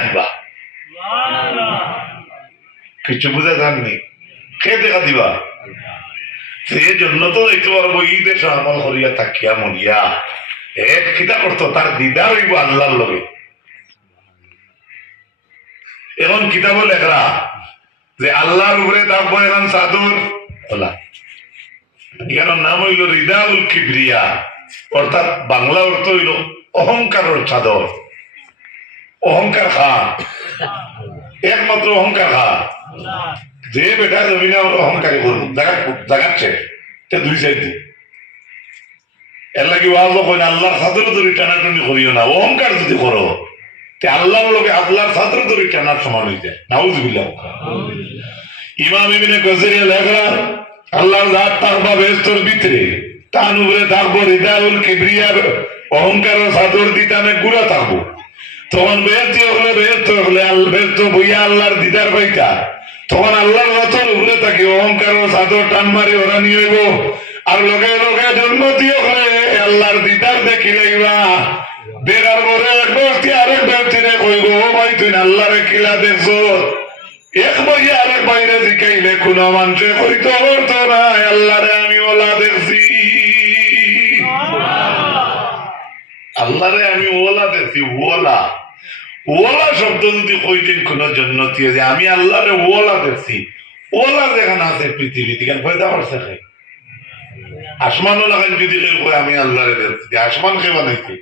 দিবা কিছু বুঝা যাননি, খেয়ে দেখা দিবা। সেই জন্য তো দেখতে পারবো ঈদের আমল করিয়া থাকিয়া মরিয়া এক খিতা করতো তার দিদার হইব আল্লাহর লগে। এখন কিতাব লেখরা যে আল্লাহর উপরে থাকবো এখন চাদর ওলা, এখানে নাম হইল রিদাউল কিবরিয়া, অর্থাৎ বাংলা অর্থ হইল অহংকারের চাদর। অহংকার খা, একমাত্র অহংকার খা। যে বেটা জমিনে অহংকারী করবো জাগাচ্ছে দুই সাইড দিয়ে এর লাগে ওয়াজ কই না আল্লাহর ছাত্র ধরে টানাটানি করিও না। অহংকার যদি করো তে আল্লাহর লোকে আল্লাহর ছাত্র ধরে টানার সমান হয়ে যায়। নাউজুবিল্লাহ। ইমাম ইবনে কাসির লেখা আল্লাহর জাত থাকবা বেহেশতের ভিতরে, তার উপরে থাকবো রিদাউল কিবরিয়া, অহংকারের চাদর দিতানে গুড়া থাকবো। তখন বেহেশত হলে বেহেশত বইয়া আল্লাহর দিদার পাইতা, তখন আল্লাহর রতন উপরে থাকি অহংকারের চাদর টান মারি ওরা নিয়ে হইব। আর লোকে লোকে জন্ম দিয়ে আল্লাহর দিদার দেখি লাগবা। দেখার পরে এক ব্যক্তি আরেক ব্যক্তিরে কইব, ও ভাই তুই আল্লাহরে কিলা দেখছো? এক ভাই আরেক বাইরে জিকাইলে কোন মানুষে কইতে পারতো না আল্লাহরে আমি ওলা দেখছি, আল্লাহরে আমি ওলা দেখছি। ওলা ওলা শব্দ যদি কইতেন কোন জন্নতি যে আমি আল্লাহরে ওলা দেখছি, ওলা যেখানে আছে পৃথিবীতে কেন পয়দা করছে খাই আসমানও লাগাই যদি কেউ কয় আমি আল্লাহরে দেখছি, আসমান কে বানাইছে?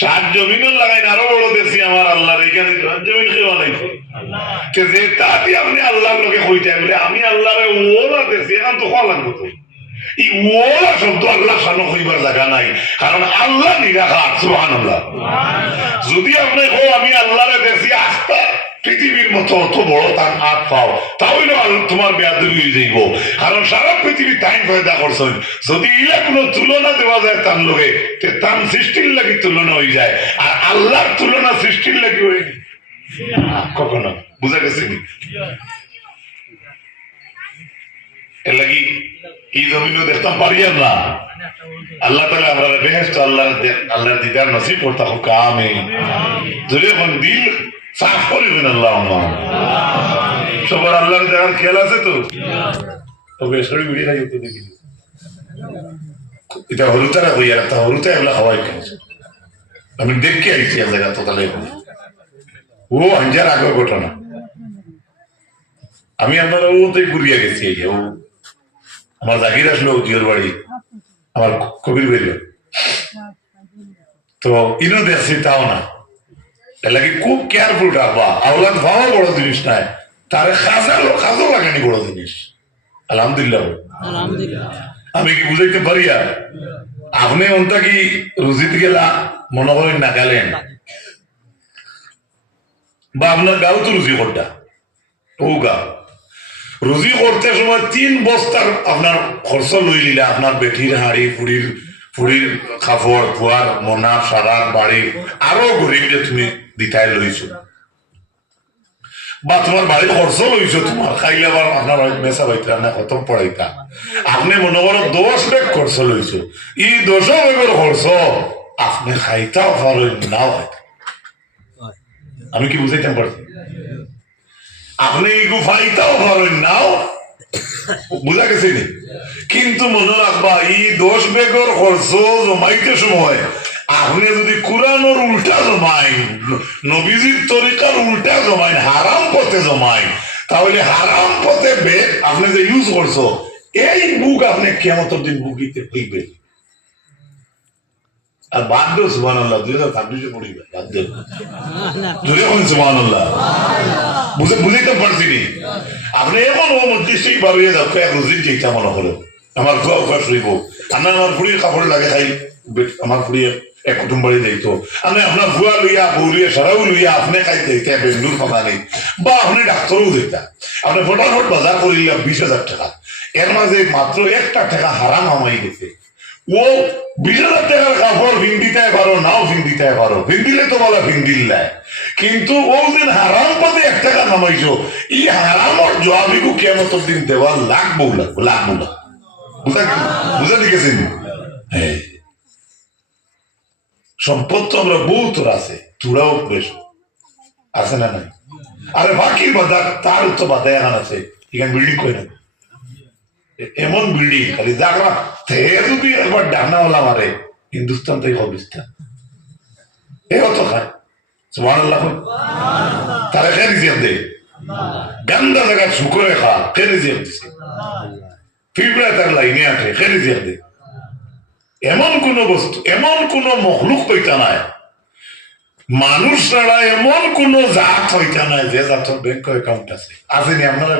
সাত জমিনও লাগাইন আরো বড় দেখছি আমার আল্লাহর, এখানে সাত জমিন কে বানাইছে? যে তাতে আপনি আল্লাহর লোকে কইতে বলে আমি আল্লাহরে ওলা দেখছি, এখন তো খাওয়া লাগবে তো। এই ওলা শব্দ আল্লাহ সানো কইবার জায়গা নাই, কারণ আল্লাহ নিরাকার। সুবহানাল্লাহ। যদি আপনি কো আমি আল্লাহরে দেখছি আস্তা পৃথিবীর মতো অত বড় তার হাত পাও, তাহলে তোমার বেয়াদবি হয়ে যাইব, কারণ সারা পৃথিবী টাইম পয়দা করছেন। যদি ইলা কোনো তুলনা দেওয়া যায় তার লোকে, তার সৃষ্টির লাগি তুলনা হয়ে যায়, আর আল্লাহর তুলনা সৃষ্টির লাগি হয়নি কখনো। বুঝা গেছে নি? এর লাগি এই জমিনও দেখতাম পারিয়াম না। আল্লাহ তাআলা আমরা বেহেশত আল্লাহর দিদার নসিব করতে হোক। আমিন। যদি এখন দিল সাফ করিবেন আল্লাহুম্মা আমিন। সবার আল্লাহর দেখার খেয়াল আছে তো? তবে শরীর ভিড়ে যাই তো দেখি এটা হলুতারা হইয়া রাখতে, হলুতা এগুলা খাওয়াই খেয়েছে। আমি দেখে আইছি এক জায়গা তো তাহলে ও আঞ্জার আগের ঘটনা। আমি আপনার ওতেই ঘুরিয়া গেছি। এই যে ও আমার জাকির আসলো জিওর বাড়ি, আমার কবির বেরিল তো ইনো দেখছি তাও না। এর লাগে খুব কেয়ারফুল রাখবা। আওলাদ ভাবা বড় জিনিস নাই, তার খাজো লাগানি বড় জিনিস। আলহামদুলিল্লাহ। আমি কি বুঝাইতে পারি? আর আপনি ওনটা কি রুজিত গেলা মনে করেন নাগাল্যান্ড বা আপনার গাঁও তো রুজি করটা ও গাঁও রুজি করতে সময় 3 বস্তার আপনার খরচ লই নিলে আপনার বেটির হাড়ি ফুড়ির কাপড় ফুয়ার মনা সারার বাড়ির আরো গরিবকে তুমি দিতাই লইছো, বা তোমার বাড়ির খরচ লইছো, তোমার খাইলে আবার আপনার মেসা বাইতরা না খতম পড়াইতা, আপনি মনে করো 10 ব্যাগ খরচ লইছো। এই 10 ব্যাগের খরচ আপনি খাইতাও পারেন নাও খাইতা। আমি কি বুঝাইতে পারছি? আপনি ফাইতাও পারেন নাও, বুঝা গেছে নি? কিন্তু মনে রাখবা এই 10 ব্যাগের খরচ জমাইতে সময় আপনি যদি কোরআনের উল্টা জমাইন, নবীজির তরিকার উল্টা জমাইন, হারাম পথে জমাইন, তাহলে হারাম পথে ব্যাগ আপনি যে ইউজ করছো এই বুক আপনি কিয়ামতের দিন বুকিতে হইবে। আর বাদ দেও সুবহানাল্লাহ, 2026 পড়িবে বাদ দেও জোরে বলেন সুবহানাল্লাহ। বুঝাইতে পারছি নি? আপনি এখন ও মধ্যস্থিক ভাবে যাও রোজির যেটা মনে হলো আমার অভ্যাস হইব। আমার ফুড়ির কাপড় লাগে খাই, আমার ফুড়িয়ে এক কুটুম বাড়ি যাইতো, আমি আপনার ভুয়া লইয়া বউ লইয়া সারাও লইয়া আপনি খাইতে দিতে বেঙ্গুর পাতা নেই, বা আপনি ডাক্তারও দিতা, আপনি ফটাফট বাজার করিয়া 20,000 টাকা, এর মাঝে মাত্র 1 টাকা হারাম আমাই গেছে। ও 20,000 টাকার কাপড় ভিন্দিতে পারো নাও ভিন্দিতে পারো, ভিন্দিলে তো বলা ভিন্দিল্লায়, কিন্তু ও দিন হারাম পথে 1 টাকা নামাইছো, এই হারামর জবাবিগু কিয়ামতের দিন দেওয়া লাগবো। বুঝা দিকেছেন? সম্পদ তো আমরা বহুত আছে, তোরাও বেশ আছে না নাই? আরে বাকি বাধা তার তো বাধা এখন আছে, এখানে বিল্ডিং কই না, এমন বিল্ডিং খালি জাগরা তে যদি একবার ডানাওয়ালা মারে হিন্দুস্তান থেকে কবিস্তান এ অত খায় সুবহানাল্লাহ। তারা কে রিজিক দে? গান্দা জায়গা শুকরে খা, কে রিজিক দিছে? ফিবরা তার লাইনে আছে, কে রিজিক দে? এমন কোন বস্তু, এমন কোন মখলুক হইতা নাই, মানুষ ছাড়া এমন কোন জাত হইতা নাই যে জাতের ব্যাংক অ্যাকাউন্ট আছে। আসেনি আপনারা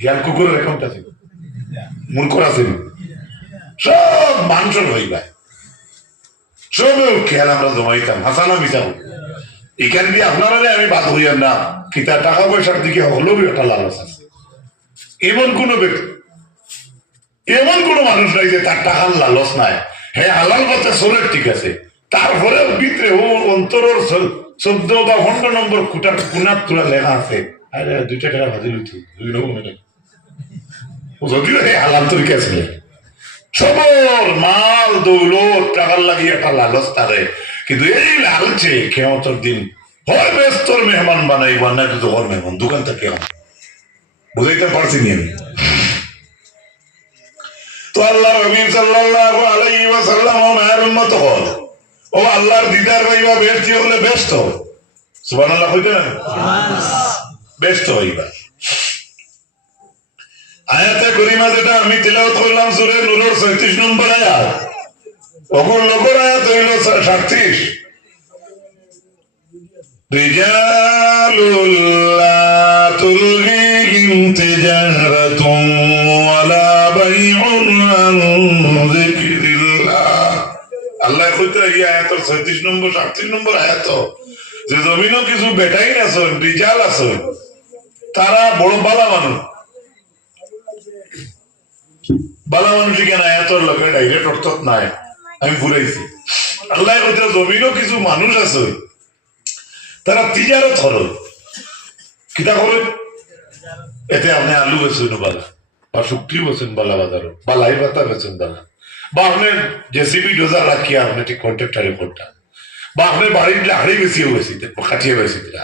হিয়াল কুকুরের অ্যাকাউন্ট আছে, মূর্খর আসেনি, সব মানুষের হইবা, সবেও খেয়াল আমরা জমাইতাম হাসানা মিশাবো। এখান দিয়ে আপনারা আমি বাদ হইয়ার না, কি তার টাকা পয়সার দিকে হলেও একটা লালস আছে। এমন কোন ব্যক্তি, এমন কোন মানুষ নাই যে তার টাকার লালস নাই। হ্যাঁ হালাল পথে চলে ঠিক আছে, তারপরে ভিতরে ও অন্তরের 14 বা 15 নম্বর কুনার তুলা লেখা আছে, আরে 2 টাকা ভাজি লইছি 2 রকম যদিও হে হালাল তরিকা ছিল। সবর মাল দৌলত টাকার লাগিয়ে একটা লালস থাকে, কিন্তু এই লালচে কেমতের দিন হয় ব্যস্তর মেহমান বানাইব না কিন্তু ওর মেহমান দোকান থেকে বুঝাইতে পারছি নি আমি। তো আল্লাহ নবী সাল্লাল্লাহু আলাইহি ওয়াসাল্লাম মায়ের উম্মত হল, ও আল্লাহর দিদার পাইবা ব্যস্ত হলে ব্যস্ত, সুবহানাল্লাহ কইতে না, ব্যস্ত হইবা। আয়াতে করিমা যেটা আমি তিলাওয়াত করলাম সূরা নূরের 36 নম্বর আয়াত, ওগুর লোকের আয়াত হইল 37। রিজালুল লা তুলহিহিম তিজারাতুন ওয়ালা বাইউন আন যিকরিল্লাহ। আল্লাহ কইতে এই আয়াতের 36 নম্বর 37 নম্বর আয়াত, যে জমিনও কিছু বেটাই আছে, রিজাল আছে, তারা বড় বালা মানুষ, বালা মানুষ কেন আয়াতর লোকে ডাইরেক্ট অর্থ নাই, আমি ঘুরাইছি। আল্লাহ কইতে জমিনও কিছু মানুষ আছে, তারা তিজারত করে, কিতা করে? এতে আপনি আলু বেছেন বালা, বা শুক্তি বেছেন বালা, বাজারও বা লাই পাতা বেছেন বালা, বা আপনি জেসিবি ডোজার রাখিয়া আপনি ঠিক কন্ট্রাক্টারে কোনটা, বা আপনার বাড়ির লাড়ি বেশিও বেশি কাটিয়ে বেশি দিলা,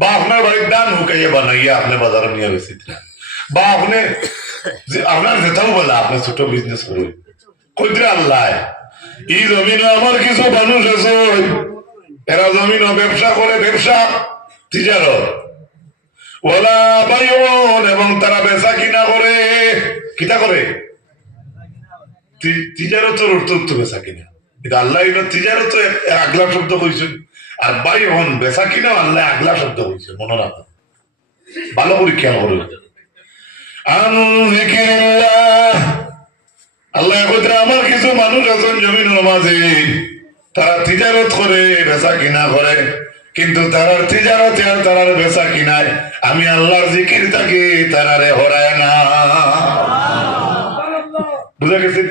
বা আপনার বাড়ির দান হুকাইয়া বানাইয়া আপনি বাজারে নিয়ে বেশি দিলা, বা আপনি আপনার যেটাও বলা আপনি ছোট বিজনেস করুন, কইতে আল্লাহ এই জমিন আমার কিছু মানুষ আছে, এরা জমিন ব্যবসা করে, ব্যবসা তিজারত ওয়ালা বাইউন, এবং তারা বেচা কিনা করে, কিটা করে? তিজারতের অর্থ তো বেচা কিনা, কিন্তু আল্লাহ তিজারত আগলা শব্দ কইছেন, আর বাইউন বেচা কিনা আল্লাহ আগলা শব্দ কইছে, মনে রাখো, ভালো করে খেয়াল করো। আল্লাহ কইতে আমার কিছু মানুষ আছেন জমিনের মাঝে, তারা তিজারত করে, বেচা কিনা করে, কিন্তু তারার তিজারতে আর তারার বেচা কিনায় আমি আল্লাহর জিকির থাকি তারারে হরায় না। বুঝা গেছে?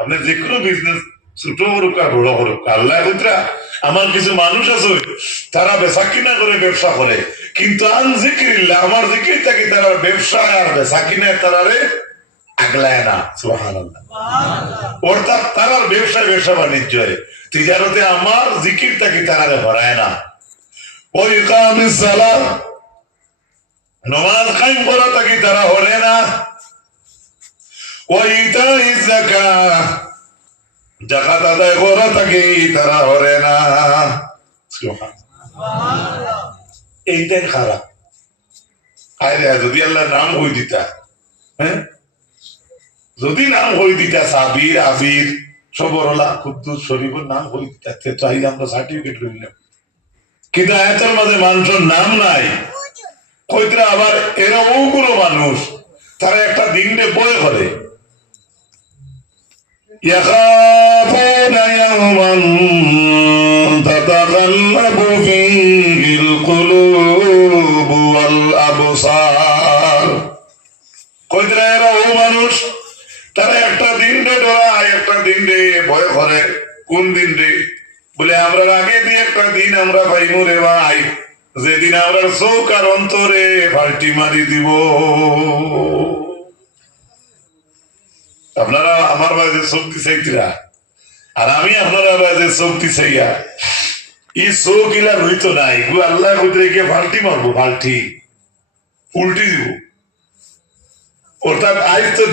আপনি যে কোনো বিজনেস ছোট করুক আর বড় করুক, আল্লাহ কইতে আমার কিছু মানুষ আছে, তারা বেচা কিনা করে, ব্যবসা করে, কিন্তু আন জিকিরিল্লাহ আমার জিকির থাকি তারার ব্যবসা আর বেচা কিনায় তারারে আগলায় না। সুবহানাল্লাহ। অর্থাৎ তারার ব্যবসায় ব্যবসা বাণিজ্য, তিজারতে আমার জিকির থাকি তারারে ভরায় না। ওই ইকামিস সালাত নামাজ কায়েম করা থাকি তারা হরে না। ওই ইতাইজ যাকাত যাকাত আদায় করা থাকি তারা হরে না। সুবহানাল্লাহ। এইটাই খারাপ। আরে যদি আল্লাহর নাম হই দিতা, হ্যাঁ যদি নাম হই দিতা সাবির, আবির, সবরলা, কুদ্দুস, শরীফের নাম হই দিতা, চাই আমরা সার্টিফিকেট লইলাম, কিন্তু আয়াতের মাঝে মানুষের নাম নাই। কইতে আবার এরা ওগুলো মানুষ, তারা একটা দিনে বয় করে, ইয়াখাফুনা ইয়াওমান তাতাকাল্লাবু ফীহিল কুলুব ওয়াল আবসার। কইতে এরা ও মানুষ, তারা একটা দিন রে ডরায়, একটা দিন রে ভয় করে। কোন দিন রে? বলে আমরা আগে দিয়ে একটা দিন আমরা পাইমু রে ভাই, যেদিন আমরা চোখ আর অন্তরে ফাল্টি মারি দিব। আপনারা আমার বাজে চোখ দিছাইতিরা, আর আমি আপনারা বাজে চোখ দিছাইয়া ই চৌকিলা রইতো না এগুলো আল্লাহ কইতে গিয়ে ফাল্টি মারবো ফাল্টি উল্টি দিব অর্থাৎ আজ তো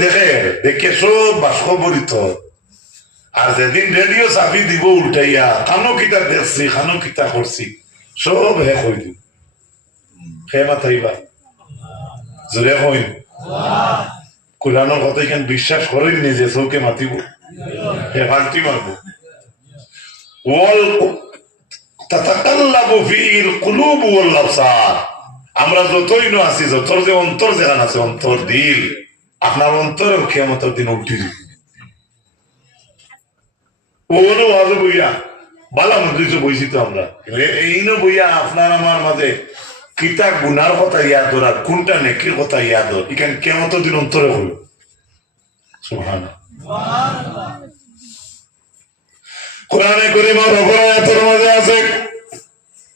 দেখে সব বাষ্প বরিত আর যেদিন রেডিও চাপি দিব উল্টাইয়া খানো কিতা দেখছি খানো কিতা করছি সব হে কই দিব হে মাথাইবা জোরে কইন কোরআনের কথা এখানে বিশ্বাস করেন নি যে চৌকে মাতিব হে ফাল্টি মারব ওয়াল তাতাকাল্লাবু ফিল কুলুব ওয়াল আবসার আমরা যতই ন আছি যতর যে অন্তর যেখানে আছে অন্তর দিল আপনার অন্তরের কিয়ামতের দিন উঠি দিব ওনো আজও বইয়া বালা মধ্যে বইছি তো আমরা এই ন বইয়া আপনার আমার মাঝে কিতা গুনার কথা ইয়াদ ধর আর কোনটা নেকির কথা ইয়াদ ধর এখানে কিয়ামতের দিন অন্তরে হইল সুবহানাল্লাহ কোরআনে কারীমের আয়াতের মধ্যে আছে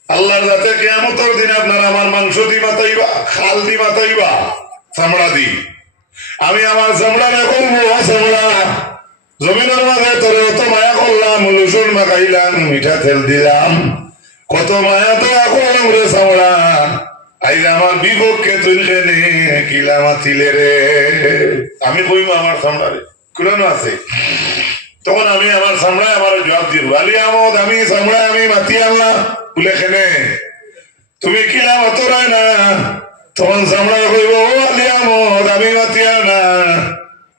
আল্লাহর যাতে কিয়ামতের দিন আপনার আমার মাংস দি মাতাইবা খাল দি মাতাইবা চামড়া দি আমি আমার চামড়া না করবো চামড়া জমিনের মাঝে তোরে অত মায়া করলাম লসুন মাখাইলাম মিঠা তেল দিলাম কত মায়া তো করলাম রে চামড়া আইলে আমার বিপক্ষে তুই কেনে কিলা মাতিলে রে আমি কইব আমার চামড়া রে কোরআন আছে তখন আমি আমার চামড়ায় আমার জবাব দিব আলী আহমদ আমি চামড়ায় আমি মাতি আনলাম বলে কেনে তুমি কিলা মাতরাই না তখন চামড়ায় কইব ও আলী আহমদ আমি মাতি আনা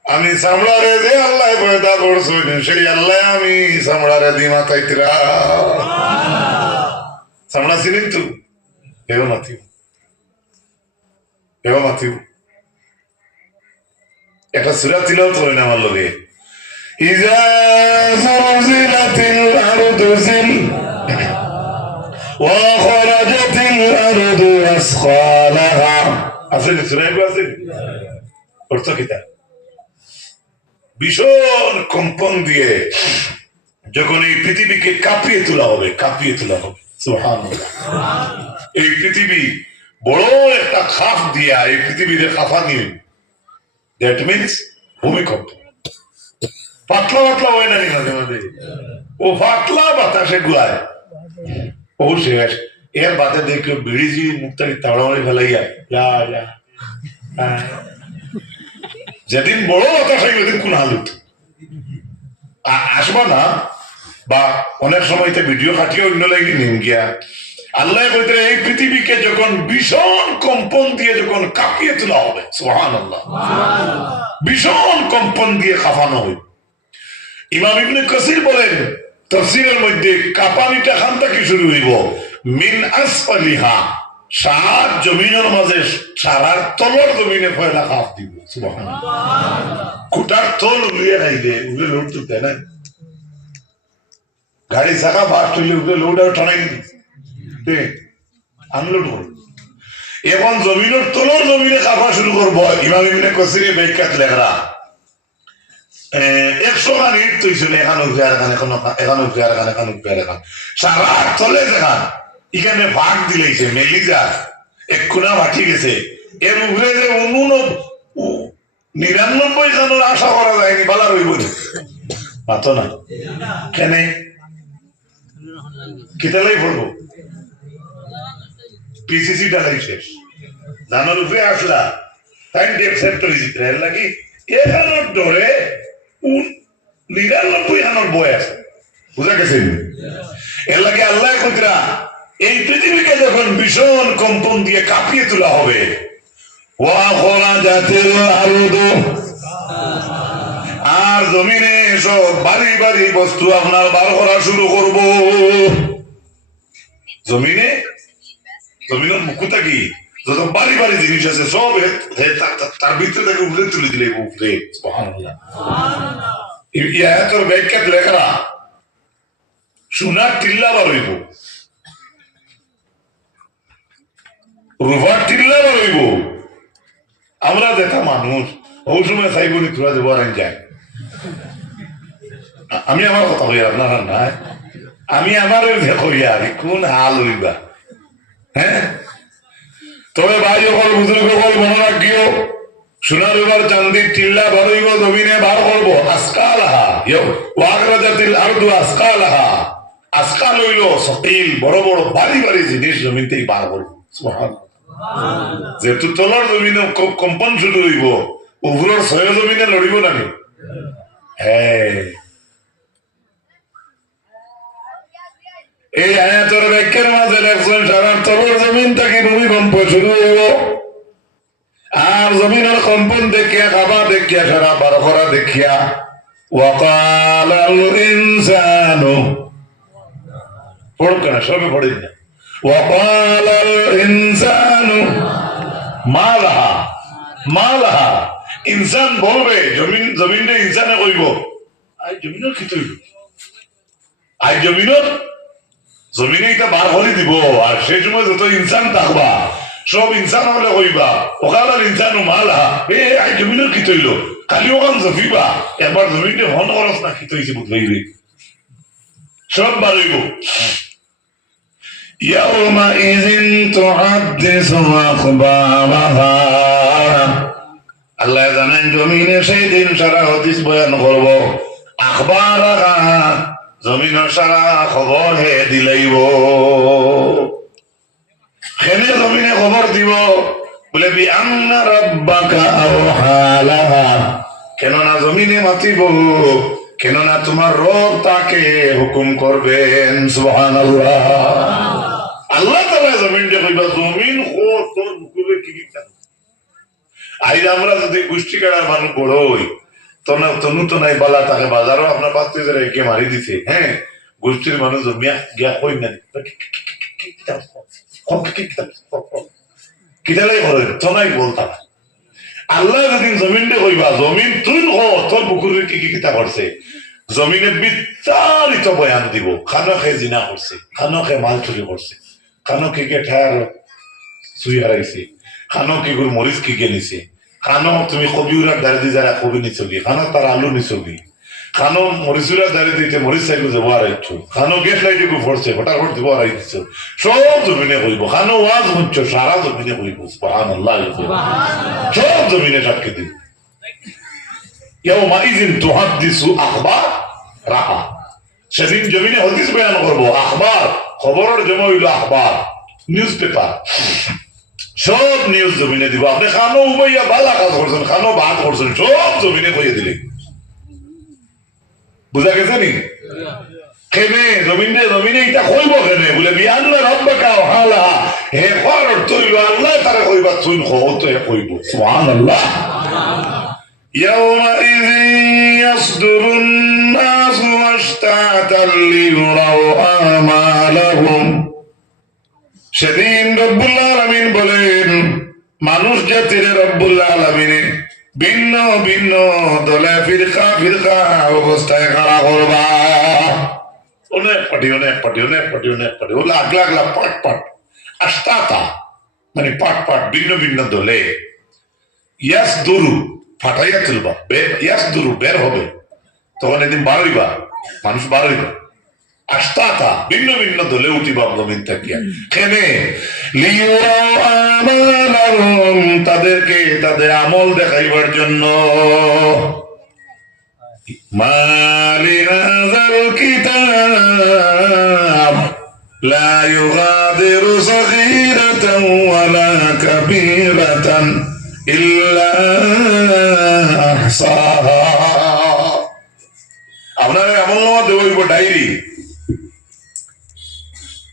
আমি চামড়ারে যে আল্লাহ পয়দা করছো সেই আল্লাহ আমি চামড়ারে দি মাতাইতরা চামড়া চিনিন তো এও মাতিব একটা সূরা তিলাওয়াত করেন আমার লগে ইজা জুলজিলাতিল আরদু জিল ওয়া খরাজাতিল আরদু আসখালাহা আছে সূরা এগুলো আছে অর্থ কিতা ভীষণ কম্পন দিয়ে যখন এই পৃথিবীকে কাঁপিয়ে তোলা হবে সুবহানাল্লাহ এই পৃথিবী বড় একটা খাপ দিয়া এই পৃথিবীতে খাফা নিয়ে দ্যাট মিনস ভূমিকম্প পাতলা পাতলা হয় না মাঝে মাঝে ও পাতলা বাতাসে গুলায় ও শেষ এর বাদে দেখলো বিড়িজি মুক্তারি তাড়ামারি ফেলাইয়া যেদিন বড় বাতাস হয় ওদিন কোন হালুত আসবা না বা অনেক সময় ভিডিও কাটিয়ে অন্য লাগে নিম গিয়া আল্লাহ বলতে এই পৃথিবীকে যখন ভীষণ কম্পন দিয়ে যখন কাঁপিয়ে তোলা হবে সুবহানাল্লাহ ভীষণ কম্পন দিয়ে কাঁপানো হবে ইমাম ইবনে কাসির বলেন তাফসীরের মধ্যে কাঁপানিটা খান থেকে শুরু হইব মিন আসফালিহা সাত জমিনের মাঝে সারার তলর জমিনে ফয়লা কাঁপ দিব সুবহানাল্লাহ কুটার তল উড়িয়ে নাইবে উড়ে লোড তুলতে না গাড়ি চাকা বাস তুলে উড়ে লোড আর টানাই আনলোড করব এখন জমিনের তলর জমিনে কাঁপা শুরু করবো ইমাম ইবনে কাসিরের ব্যাখ্যাত লেখরা 100 খান ইট তৈছিল এখানে উঠে আর এখানে উঠে আর এখানে উঠে আর সারা তলে যেখান এখানে ভাগ দিলেছে মেলিজা এক কোনা ভাটি গেছে এর উপরে যে 99 খানোর আশা করা যায়নি বালা রইব মাতো না কেন কিতালাই পড়বো পিসিসি ডালাই শেষ জানার উপরে আসলা টাইম ডেপ সেট হয়ে যেতে এর লাগি এখানোর ডরে 99 খানোর বই আছে বুঝা গেছে এর লাগে আল্লাহ কইরা এই পৃথিবীকে যখন ভীষণ কম্পন দিয়ে কাঁপিয়ে তোলা হবে ওয়া খরাজাতিল আরদু আর জমিনে সব বাড়ি বাড়ি বস্তু আপনার বার করা শুরু করব জমিনের মুখটা কি যত বাড়ি বাড়ি জিনিস আছে সব তার ভিতরে থেকে উপরে তুলে দিলে উপরে সুবহানাল্লাহ এই আয়াতের ব্যাখ্যাত লেখা সোনার টিল্লা বার হইব রুফার টিল্লা বার হইব আমরা দেখা মানুষ ওই সময় সাইবনি তুলা দেবো আর যায় আমি আমার কথা হই আপনার নাই আমি আমার হইয়া কোন হাল হইবা হ্যাঁ তবে ভাই সকল বুজুর্গ সকল মনে রাখিও সোনার এবার চান্দির টিল্লা বার হইব জমিনে বার করবো আসকালাহা ওয়াগরাজাতিল আরদু আসকালাহা আজকাল হইল সকিল বড় বড় বাড়ি বাড়ি জিনিস জমিনতেই বার করবো যেহেতু তলার জমিনে কম্পন শুরু হইব উপরের ছয় জমিনে লড়িব নাকি হ্যাঁ এই আয়াতের ব্যাখ্যার মাঝে একজন সারা তলার জমিন থেকে ভূমিকম্প শুরু হইব আর জমিনের কম্পন দেখিয়া খাবা দেখিয়া সারা বার করা দেখিয়া وقال الإنسان পড়ুক কেন সবে পড়েন না وقال الإنسان ما لها ما لها ইনসান বলবে জমিনটা ইনসানে কইব আই জমিনের কি তৈরি আই জমিনে এটা বার করে দিব আর সেই সময় যত ইনসান থাকবা সব ইনসান হলে কইবা ওখানে ইনসান মালা আই জমিনের কি তৈল খালি ওখান জফিবা একবার জমিনে হন খরচ না কি তৈছে বুঝবাইবে সব বার হইব يومئذ تحدث أخبارها আল্লাহ জানেন জমিনে সেই দিন সারা হাদিস বয়ান করব আখবারাহা জমিনের সারা খবর হে দিলাইব হেনে জমিনে খবর দিব বলে বি আন্না রাব্বাকা আওহা লাহা কেননা জমিনে মাতিব কেননা তোমার রব তাকে হুকুম করবেন সুবহানাল্লাহ আল্লাহ তাআলা জমিনকে কইবা জমিন ও তোর হুকুমে কি কি আইজ আমরা যদি গোষ্ঠী কাটার মানুষ বড় হই তনু তো নাই বালা তাকে বাজারও আপনার বাচ্চা রেখে মারি দিছে হ্যাঁ গোষ্ঠীর মানুষ জমিয়া গিয়া কই না কিতালাই করে তনাই বলতাম আল্লাহ যেদিন জমিনটা কইবা জমিন তুই তোর বুকুরের কি কি কিতা করছে জমিনের বিস্তারিত বয়ান দিব খানো খে জিনা করছে খানো খে মাল চুরি করছে খানো কি কে ঠার চুই হারাইছে খানো কি গুর মরিচ কি কে নিছে খানো তুমি কবিউরার দাঁড়িয়ে দিয়ে যারা কবি নিছবি খানো তার আলু নিছবি খানো মরিচুরার দাঁড়িয়ে দিতে মরিচ চাইলো যে বার আইছো খানো গেট লাইটে গু ফোরছে ফটাফট দিব আর আইছ সব জমিনে কইব খানো ওয়াজ হচ্ছ সারা জমিনে কইব সুবহানাল্লাহ সব জমিনে সাক্ষী দিব ইয়াউমাইযিন তুহাদ্দিসু আখবারাহা সেদিন জমিনে হাদিস বয়ান করব আখবার খবরের জমা হইল আখবার নিউজ পেপার সব নিউজ জমিনে দিব আপনি খানো উবাইয়া বালা কাজ করছেন খানো ভাত করছেন সব জমিনে কইয়ে দিলেন বুঝা গেছে নি কেনে জমিনে এটা কইব কেনে বলে বিআন্না রাব্বাকা ওয়ালা হে খবর তৈল আল্লাহ তারা কইবা তুই কত হে কইব সুবহানাল্লাহ يومئذ يصدر الناس اشتاتا ليروا أعمالهم সেদিন রব্বুল আলামিন বলেন মানুষ জাতির রব্বুল আলামিনে ভিন্ন ভিন্ন দলে ফিরকা ফিরকা অবস্থায় খাড়া করবা অনেক পাটি ও লাগলা পাট আস্তাতা মানে পাট ভিন্ন ভিন্ন দলে ইয়াসদুরু ফাটাইয়া তুলবা ইয়াসদুরু বের হবে তখন এদিন বারইবা মানুষ বারইবা আস্তাতা ভিন্ন ভিন্ন দলে উঠিবা জমিন থাকিয়া কেনে লিয়ুরাউ আমালাহুম তাদেরকে তাদের আমল দেখাইবার জন্য মালি হাযাল কিতাব লা ইউগাদিরু সগীরাতান ওয়ালা কাবীরাতান ইল্লা আহসাহা আপনার আমল নামা দেবইব ডায়েরি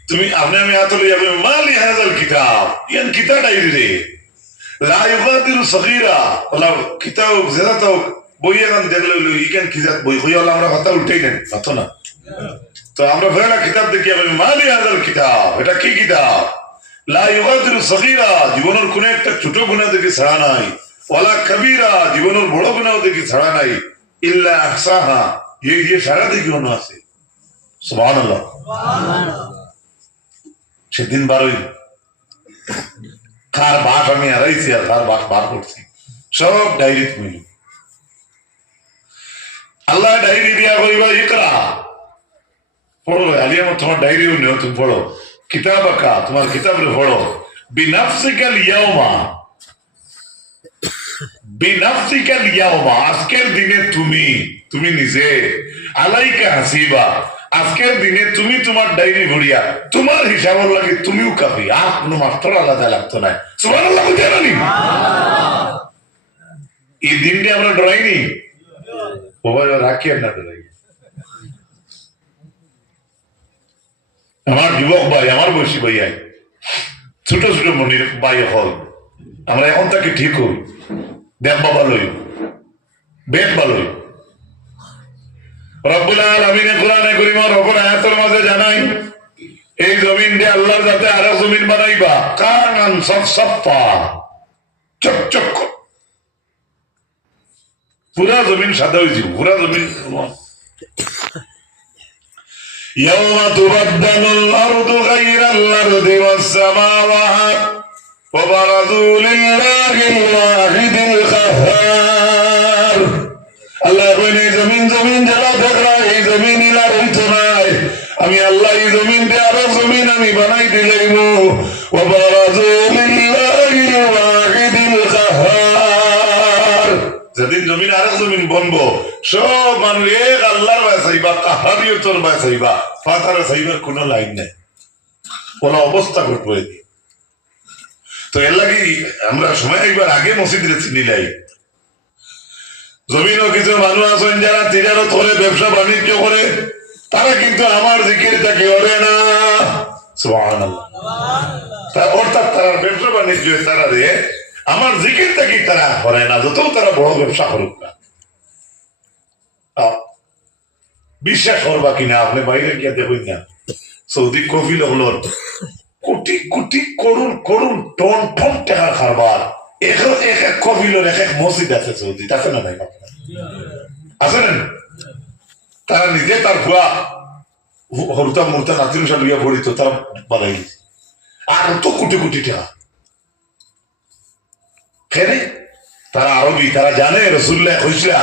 তুমি আপনি আমি হাত লইয়া মালি হাযাল কিতাব ইয়ান কিতাব ডায়েরি রে লা ইউগাদিরু সগীরা ওলা কিতাব যেটা বই এখন দেখলে ইকেন কিতাব বই হইলা আমরা কথা উল্টাই নেন কথা না তো আমরা ভেলা কিতাব দেখি মালি হাযাল কিতাব এটা কি কিতাব লা ইউগাদিরু সগীরা জীবনের কোন একটা ছোট গুনাহ দেখি ছাড়া নাই ওয়ালা কবীরা জীবনের বড় গুনাহ দেখি ছাড়া নাই ইল্লা আহসাহা এই যে সারা দেখি মনে আছে সুবহানাল্লাহ সেদিন বারোই কার বাস আমি হারাইছি আর কার বাস বার করছি সব ডায়েরি মিল আল্লাহ ডায়েরি দিয়া কইবা ইকরা পড়ো আলিয়া তোমার ডায়েরিও নিও তুমি পড়ো কিতাবাকা তোমার কিতাবরে পড়ো বিনাফসিকাল ইয়াউমা আজকের দিনে তুমি নিজে আলাইকা হাসিবা আজকের দিনে তুমি তোমার ডায়েরি ভরিয়া তোমার হিসাবের লাগে তুমিও কাফি, আর কোনো মাস্টার আলাদা লাগতো না। সুবহানাল্লাহ বুঝে না নি? এই দিনটা আমরা ডরাইনি, রাখি আর না ডরাই। আমার যুবক ভাই, আমার বয়সী ভাই, ছোট ছোট মনির ভাই হল, আমরা এখন তাকে ঠিক হই, দেখবা ভালোই, বেশ ভালোই। রব্বুল আলামিন কোরআনে কারীমের উপর আয়াতের মাঝে জানাই, এই জমিন দিয়ে আল্লাহর যাতে আরো জমিন বানাইবা, কানান সাফসাফা, চকচক, পুরা জমিন সাদা হয়ে যাব, পুরা জমিন। يوم تبدل الأرض غير الأرض والسماوات وبرزوا لله الواحد القهار। আল্লাহ বলে জমিন জমিন যারা দেখরা এই জমিন ইলা রইতো নাই, আমি আল্লাহ এই জমিন দিয়ে আরো জমিন আমি বানাই দিলাম। ওয়াবারাজু লিল্লাহিল ওয়াহিদিল কাহ্হার, যেদিন জমিন আরেক জমিন বনবো, সব মানুষ এক আল্লাহর বাসাইবা, কাহারিয়তর বাসাইবা, ফাতারে সাইবার কোনো লাইন নাই, কোনো অবস্থা ঘটবো। তো এর লাগি আমরা সময় একবার আগে মসজিদে চিনিলাই, জমিনও কিছু মানুষ আছেন যারা তিজারত করে, ব্যবসা বাণিজ্য করে, তারা কিন্তু আমার জিকিরটাকে করে না। সুবহানাল্লাহ। অর্থাৎ তারা ব্যবসা বাণিজ্য তারা রে আমার জিকিরটাকে তারা করে না, যত তারা বড় ব্যবসা করুক না। বিশ্বাস করবা কিনা, আপনি বাইরে গিয়ে দেখুন না, সৌদি কফিল হলো কোটি কোটি করুন করুন টন টন টাকা কারবার, এক এক কফিলের এক এক মসজিদ আছে সৌদি, আছে না নাই? আছে না? তারা নিজে তার ভুয়া হরুতা মুরতা নাতির সালিয়া পড়িত, তারা বানাই দিচ্ছে, আর তো কোটি কোটি টাকা। কেন? তারা আরবি, তারা জানে রাসূলুল্লাহ কইলা,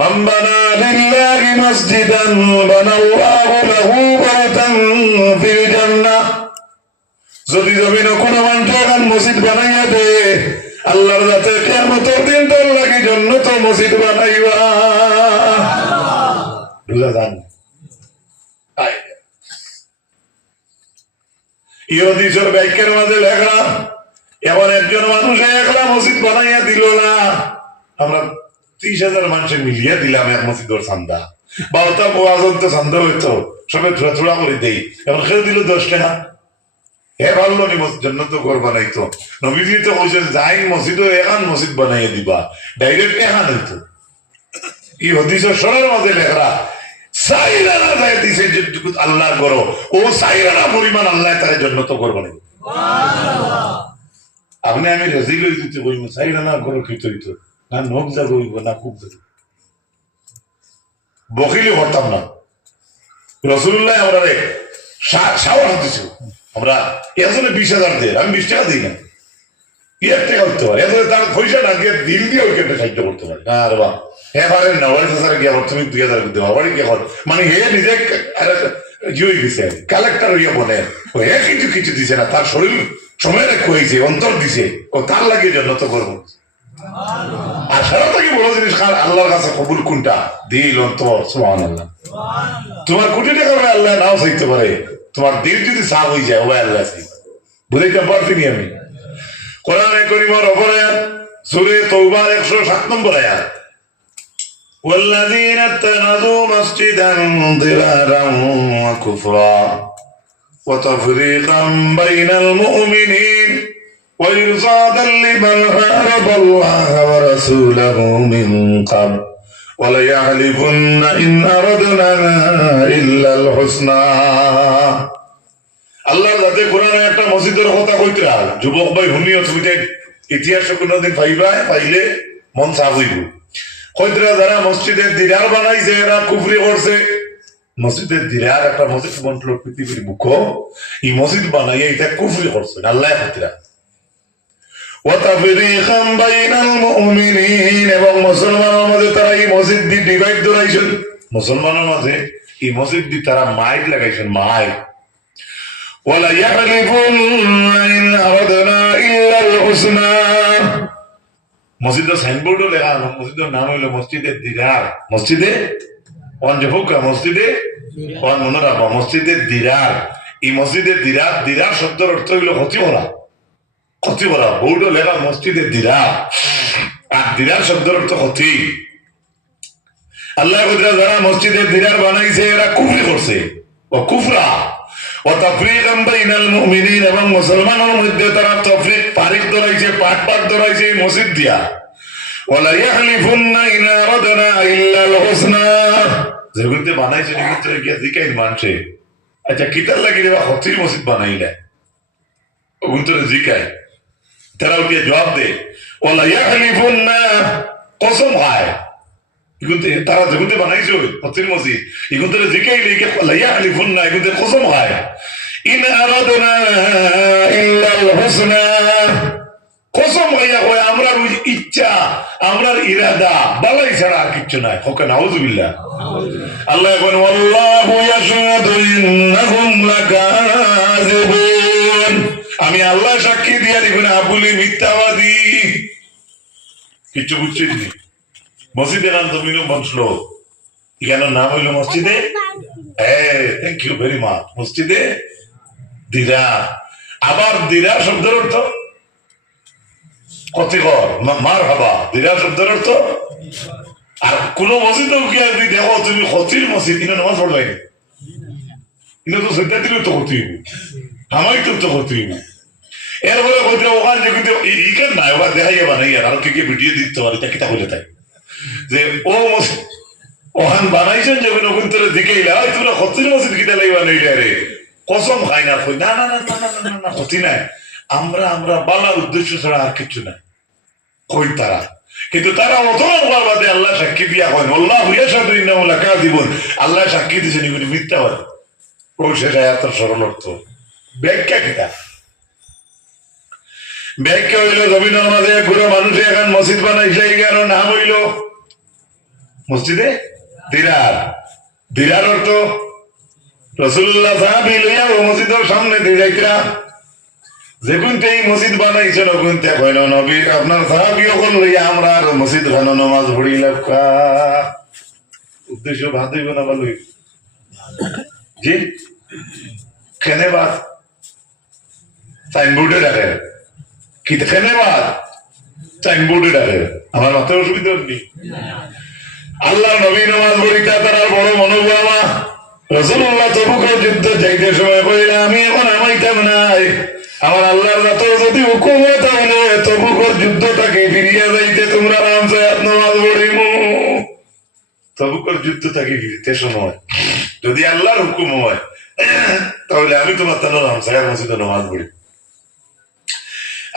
মান বানা লিল্লাহি মসজিদান বানাল্লাহু লাহু বাইতান ফিল জান্নাহ। যদি জমিনে কোনো মানুষ এখন মসজিদ বানাইয়া দে, আল্লাহর কাছে কিয়ামতের দিন তোর লাগি জান্নাত মসজিদ বানাইবা। বুঝা যান? ইহুদিদের ব্যাখ্যার মাঝে লেখা, এমন একজন মানুষ একলা মসজিদ বানাইয়া দিল না, আমরা 30,000 মানুষের মিলিয়ে দিলাম এক মসজিদের চান্দা, বা ওটা ওয়াজন তো চান্দা হইতো, সবে থোড়া থোড়া করে দেই, এখন খেয়ে দিল 10 টাকা। হে ভালো নি জন্য তো ঘর বানাইতো, নবীজি তো কইছে যাই মসজিদও এখান মসজিদ বানাইয়া দিবা, ডাইরেক্ট এখান হইতো। ই হদিসের সরের মাঝে লেখা, সাইরানা যায় দিছে যেটুকু আল্লাহ করো, ও সাইরানা পরিমাণ আল্লাহ তার জন্য তো ঘর বানাইব। আপনি আমি রেজি লই দিতে কইব, সাইরানা করো কি তৈতো না, নখ যা কইব না, খুব বকিলি করতাম না। রাসূলুল্লাহ আমরা সাহস দিছো, আমরা এজনে 20,000 দেয়, আমি 20 টাকা দিই না, 1 টাকা করতে পারে, এজনে তার পয়সা না দিয়ে দিল দিয়ে ওই কেটে সাহায্য করতে পারে। আর বা হ্যাঁ পারেন না, ওয়ারি হাজার গিয়া তুমি 2,000 দিতে পারো, ওয়ারি গিয়া মানে হে নিজে হয়ে গেছে, কালেক্টর হইয়া বলে হে কিছু কিছু দিছে না, তার শরীর সময় কইছে, অন্তর দিছে, ও তার লাগিয়ে জন্য তো করবো। আর সারা থেকে বড় জিনিস আল্লাহর কাছে কবুল কোনটা, দিল অন্তর। সুবহানাল্লাহ। তোমার কোটি টাকা আল্লাহ নাও চাইতে পারে, তোমার দিল যদি সাফ হয়ে যায়, ওই আল্লাহ চাই। বুঝাইতে পারছি আমি? কোরআনে কারীমের উপরে সূরা তাওবার 107 নম্বর আয়াত, والذين اتخذوا مسجدا ضرارا وكفرا وتفريقا بين المؤمنين وإرصادا لمن حارب الله ورسوله من قبل وليحلفن إن أردنا إلا الحسنى। আল্লাহ যাতে কোরআনে একটা মসজিদের কথা কইতে, যুবক ভাই শুনিও, তুমি ইতিহাস কোনদিন পাইলে মন সাফ হইব। কইতরা যারা মসজিদের দিদার বানাইছে এরা কুফরি করছে। মসজিদের দিদার একটা মসজিদ বন্টল পৃথিবীর বুক, এই মসজিদ বানাইয়া এটা কুফরি করছে আল্লাহ কইতরা। ওয়াতাফরিকাম বাইনাল মুমিনিন, এবং মুসলমানের মাঝে তারা এই মসজিদ দি ডিভাইড ধরাইছেন, মুসলমানের মাঝে এই মসজিদ দি তারা মাইক লাগাইছেন, মাইক। ওয়ালা ইয়াহলিফুন ইন আরাদনা ইল্লা আল হুসনা। মসজিদের সাইনবোর্ডও লেখা, মসজিদের নাম হইল মসজিদে দিদার, মসজিদে অঞ্জহুকা, মসজিদে মনে রাখবো মসজিদের দিরার, এই মসজিদের দিরার, দিরার শব্দের অর্থ হইল ক্ষতি করা, ক্ষতি করা। বৌড লেখা মসজিদের দিরার, আর দিরার শব্দের অর্থ ক্ষতি। আল্লাহ যারা মসজিদের দিরার বানাইছে এরা কুফরি করছে, ও কুফরা ও তাফরিকাম বাইনাল মুমিনিন, এবং মুসলমানের মধ্যে তারা তফরিক পারিক ধরাইছে, পাট পাট ধরাইছে এই মসজিদ দিয়া। ওয়ালা ইয়াহলিফুন্না ইন আরাদনা ইল্লাল হুসনা, যেগুলোতে বানাইছে এগুলোতে গিয়া জিকাই মানছে, আচ্ছা কিতার লাগি রে হতির মসজিদ বানাইলা, ওগুলো জিকায়, তারাও গিয়ে জবাব দে ওয়ালা ইয়াহলিফুন্না, কসম খায় এগুলোতে, তারা যেগুলোতে বানাইছে হতির মসজিদ এগুলোতে জিকাইলে ওয়ালা ইয়াহলিফুন্না, এগুলোতে কসম খায় ইন আরাদনা ইল্লাল হুসনা, কসম হইয়া কয় আমরার ইচ্ছা, আমরার ইরাদা বালাই ছাড়া আর কিচ্ছু নাই। ওকে নাউযুবিল্লাহ। আল্লাহ বলেন ওয়াল্লাহু ইয়াশহাদু ইন্নাহুম লাকাযিবুন, আমি আল্লাহ সাক্ষী দিয়া দিব না বলি মিথ্যাবাদী। কিচ্ছু বুঝছেন নি? মসজিদের নাম জমিনও বসলো, এখানে নাম হইল মসজিদে, থ্যাংক ইউ ভেরি মাচ, মসজিদে দিরার। আবার দিরার শব্দের অর্থ ক্ষতিকর, মার হাবা, দিরার শব্দের অর্থ। আর কোন মসজিদে গিয়ে যদি দেখো তুমি ক্ষতির মসজিদ, কিনা নামাজ পড়বাই না, কিন্তু তো শ্রদ্ধা দিলে তো ক্ষতি হইব, আমাই তো ক্ষতি হইব। এরপরে কইতে ওখান যে কিন্তু ইকেন নাই, ওখান দেখাইয়া বানাইয়া আরো কে কে ভিডিও দিতে পারে, তা কিতা হইলে তাই যে ও মসজিদ ওখান বানাইছেন যখন ওখান তোরা দিকেইলা তোরা ক্ষতির মসজিদ কিতা লাগি বানাইলা রে, কসম খাই না, না না না না না না ক্ষতি নাই, আমরা আমরা বালার উদ্দেশ্য ছাড়া আর কিছু নাই কই তারা। কিন্তু তারা অতমান বাদে আল্লাহ সাক্ষী দিয়া কয় আল্লাহু ইয়াশহাদু ইন্নাহু লাকাযিবুন, আল্লাহ সাক্ষী দিয়েছেন এগুলি মিথ্যাবাদী। ওই শেষ আয়াতের সরল অর্থ ব্যাখ্যা কিতা? ব্যাখ্যা হইল জমিনের মাঝে পুরো মানুষে এখন মসজিদ বানাইছে, কেন নাম হইল মসজিদে দিরার। দিরার অর্থ রাসূলুল্লাহ সাহাবী লইয়া ও মসজিদের সামনে দিয়ে যাইতরা, যেগুনতে এই মসজিদ বানাইছেন ওগুনতে কইল নবী আপনার সাহাবী ওগুন লইয়া আমরা আর মসজিদ খানো নামাজ পড়িলাম, উদ্দেশ্য ভাত হইব না ভালো জি খেনে বাদ সাইনবোর্ডে রাখে, কি খেনে বাদ সাইনবোর্ডে রাখে, আমার মাথায় অসুবিধা নেই। আল্লাহ নবী নামাজ পড়িতা তার বড় মনোভাবা। রাসূলুল্লাহ তবুকের যুদ্ধ যাইতে সময় কইলা আমি এখন আমাইতাম নাই, আমার আল্লাহর রাত যদি হুকুম হয় তাহলে তবুকের যুদ্ধটাকে ফিরিয়া যাইতে তোমরা আরামসে নামাজ পড়িব। তবুকের যুদ্ধটাকে ফিরিতে সময় যদি আল্লাহর হুকুম হয় তাহলে আমি তোমার তার মসজিদে নামাজ পড়ি।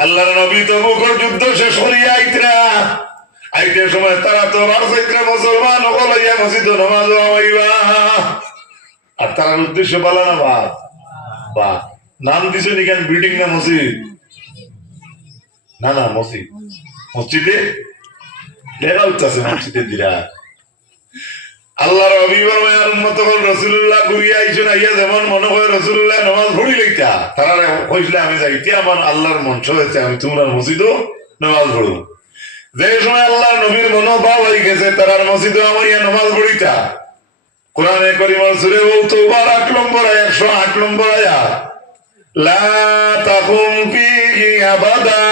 আল্লাহর নবী তবুকের যুদ্ধ শেষ করিয়া আইতরা, আইতে সময় তারা তো বারসাইতরা মুসলমান হল ইয়া মসজিদে নামাজ হইবা, আর তার উদ্দেশ্য বলা না বাদ বা নাম দিছে নিকেন বিল্ডিং না মসজিদ, না না মসজিদ, মসজিদে লেখা হচ্ছে মসজিদে দিরা। আল্লাহর অভিভাবক মায়ের উম্মত হল রাসূলুল্লাহ ঘুরিয়া আইছেন, আইয়া যেমন মনে হয় রাসূলুল্লাহ নামাজ পড়ি লইতা, তারা কইলে আমি যাইতে আমার আল্লাহর মঞ্চ হয়েছে, আমি তোমরা মসজিদও নামাজ পড়ব। যে সময় আল্লাহ নবীর মনোভাব হয়ে গেছে তারার মসজিদে আমাইয়া নামাজ পড়িতা, কোরআনে কারীমের সূরা তাওবার 8 নম্বর 108 নম্বর আয়াত, লা তাকুম ফীহি আবাদা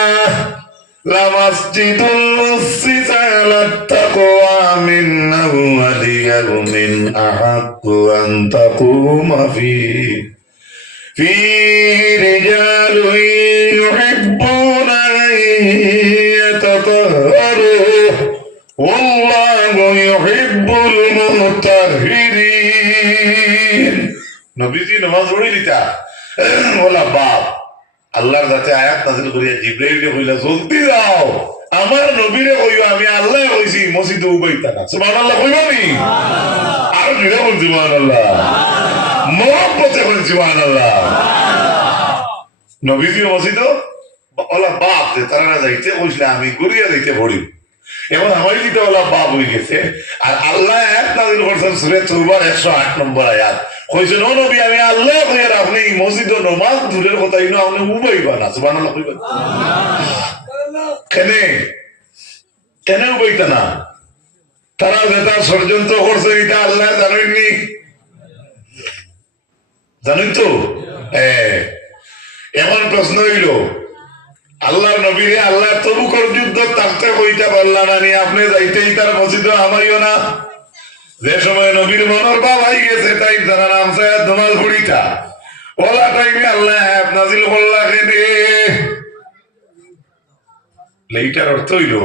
লামাসজিদুল মুসসিসা আলাত তাকওয়া মিন আউয়ালিয়াহু মিন আহাক্কু আন তাকুমা ফীহি রিজালুন ইউহিব্বুনা আন ইয়াতাতাহহারু ওয়াল্লাহু ইউহিব্বুল মুতাহহিরিন। নবীজি নামাজ পড়ি দিতা ওলা বাপ আল্লাহর যাতে আয়াত নাযিল করিয়া জিবরাইলকে কইলা জলদি যাও আমার নবীরে কইও আমি আল্লাহ কইছি মসজিদে উবাইতা না, সুবহানাল্লাহ কইবানি আর জুড়ে বল সুবহানাল্লাহ, মহব্বতে বল সুবহানাল্লাহ। নবীজি মসজিদে ওলা বাপ যে তারা না যাইতে কইছিল আমি ঘুরিয়া যাইতে পড়ি, এখন আমার দিতে ওলা বাপ হয়ে গেছে। আর আল্লাহ আয়াত নাযিল করছেন সূরা তাওবার 108 নম্বর আয়াত, কইছেন ও নবী আমি আল্লাহ কইরা আপনি মসজিদে নামাজ দূরের কথা ইনো আপনি উবাইবা না, সুবহানাল্লাহ কইবেন কেনে কেনে উবাইতা না? তারা যেটা ষড়যন্ত্র করছে এটা আল্লাহ জানেননি, জানেন তো? এমন প্রশ্ন হইল, আল্লাহর নবীরে আল্লাহ তবুকর যুদ্ধ থাকতে কইটা বললাম না, আপনি যাইতেই তার মসজিদ আমাইও না। যে সময় নবীর মনের ভাব হয়ে গেছে, তাই তারা নামছে দমাল ফুড়িটা ওলা টাইমে আল্লাহ হ্যাঁ নাজিল করলা খেতে। এইটার অর্থ হইল